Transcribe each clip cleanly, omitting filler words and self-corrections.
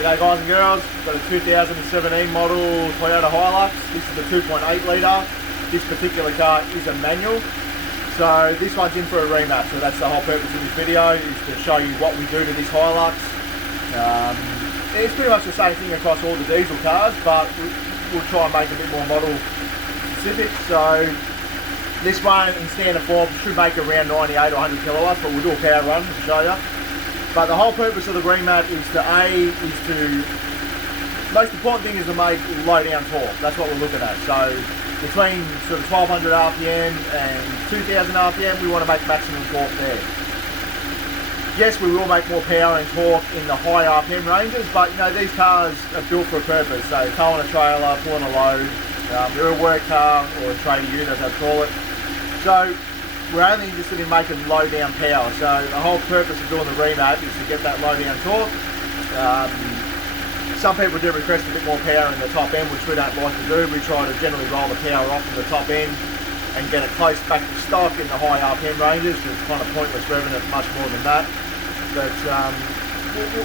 G'day guys and girls, got a 2017 model Toyota Hilux. This is the 2.8 litre. This particular car is a manual. So this one's in for a remap, so that's the whole purpose of this video, is to show you what we do to this Hilux. It's pretty much the same thing across all the diesel cars, but we'll try and make a bit more model specific. So this one in standard form should make around 98 or 100 kilowatts, but we'll do a power run to show you. But the whole purpose of the remap is most important thing is to make low down torque. That's what we're looking at. So between sort of 1200 RPM and 2000 RPM, we want to make maximum torque there. Yes, we will make more power and torque in the high RPM ranges, but you know, these cars are built for a purpose. So towing a trailer, pulling a load, they're a work car or a tradie unit, as I call it. So we're only interested in making low down power. So the whole purpose of doing the remap is to get that low down torque. Some people do request a bit more power in the top end, which we don't like to do. We try to generally roll the power off in the top end and get it close back to stock in the high RPM ranges, because it's kind of pointless revving it much more than that. But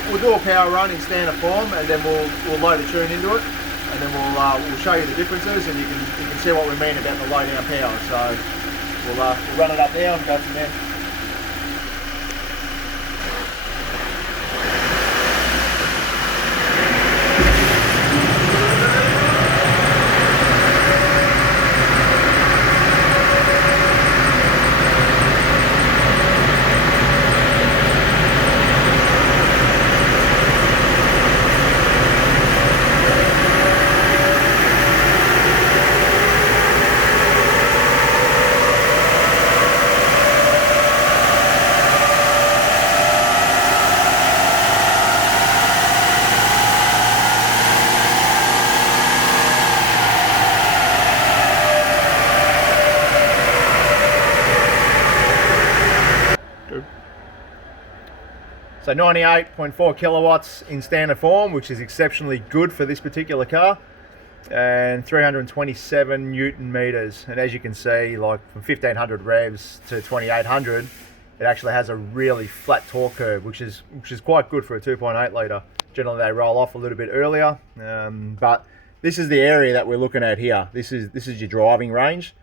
we'll do a power run in standard form, and then we'll load a tune into it, and then we'll show you the differences, and you can see what we mean about the low down power. So we'll run it up now and go from there. So 98.4 kilowatts in standard form, which is exceptionally good for this particular car, and 327 Newton meters. And as you can see, like from 1500 revs to 2800, it actually has a really flat torque curve, which is quite good for a 2.8 litre. Generally they roll off a little bit earlier, but this is the area that we're looking at here. This is your driving range.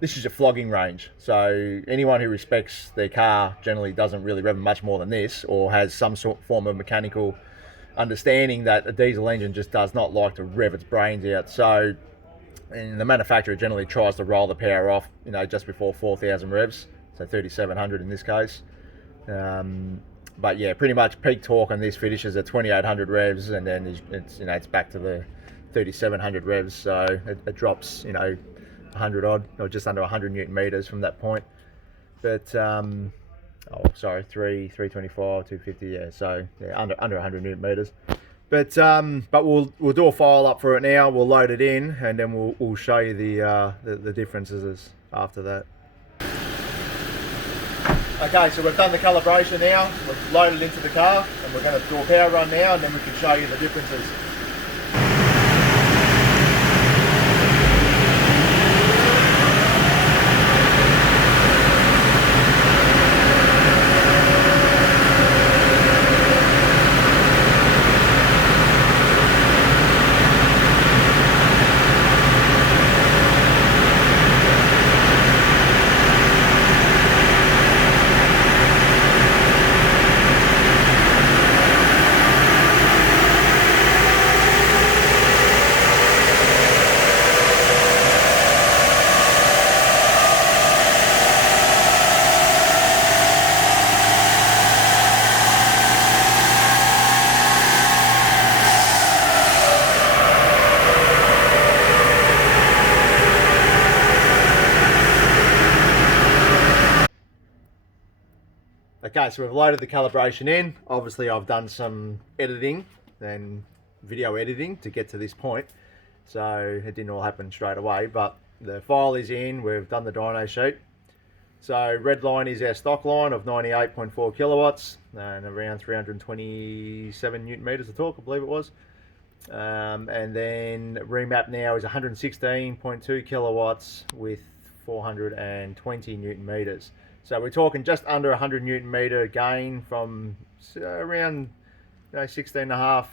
This is your flogging range. So anyone who respects their car generally doesn't really rev much more than this, or has some form of mechanical understanding that a diesel engine just does not like to rev its brains out. So, and the manufacturer generally tries to roll the power off, you know, just before 4,000 revs, so 3,700 in this case. But yeah, pretty much peak torque on this finishes at 2,800 revs, and then it's back to the 3,700 revs. So it drops, 100 odd, or just under 100 Newton meters from that point. But 325, 250, yeah. So yeah, under 100 Newton meters. But we'll do a file up for it now. We'll load it in, and then we'll show you the differences after that. Okay, so we've done the calibration now. We've loaded into the car, and we're going to do a power run now, and then we can show you the differences. Okay, so we've loaded the calibration in. Obviously I've done some editing and video editing to get to this point, so it didn't all happen straight away, but the file is in. We've done the dyno sheet. So red line is our stock line of 98.4 kilowatts and around 327 Newton meters of torque, I believe it was. And then remap now is 116.2 kilowatts with 420 Newton meters. So we're talking just under 100 Newton meter gain from around 16 and a half,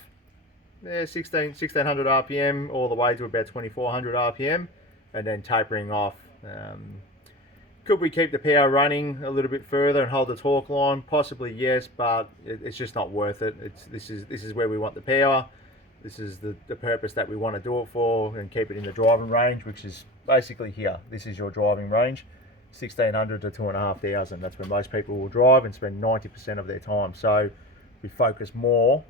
1600 RPM all the way to about 2400 RPM, and then tapering off. Could we keep the power running a little bit further and hold the torque line? Possibly yes, but it's just not worth it. This is where we want the power. This is the purpose that we want to do it for, and keep it in the driving range, which is basically here. This is your driving range, 1600 to 2500. That's where most people will drive and spend 90% of their time. So we focus more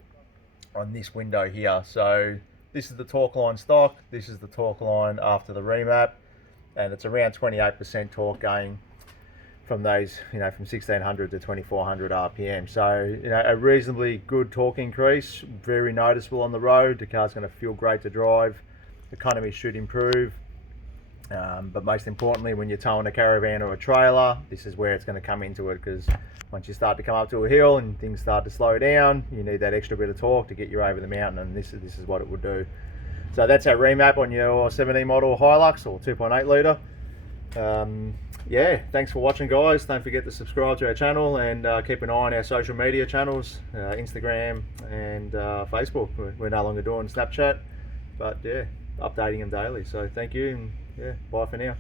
on this window here. So this is the torque line stock. This is the torque line after the remap, and it's around 28% torque gain from those, from 1600 to 2400 RPM. So, a reasonably good torque increase, very noticeable on the road. The car's going to feel great to drive. Economy should improve. But most importantly, when you're towing a caravan or a trailer, this is where it's going to come into it, because once you start to come up to a hill and things start to slow down, you need that extra bit of torque to get you over the mountain, and this is what it would do. So that's our remap on your 17 model Hilux or 2.8 litre. Yeah, thanks for watching, guys. Don't forget to subscribe to our channel, and keep an eye on our social media channels, Instagram and Facebook. We're no longer doing Snapchat, but yeah, updating them daily. So thank you, and yeah, bye for now.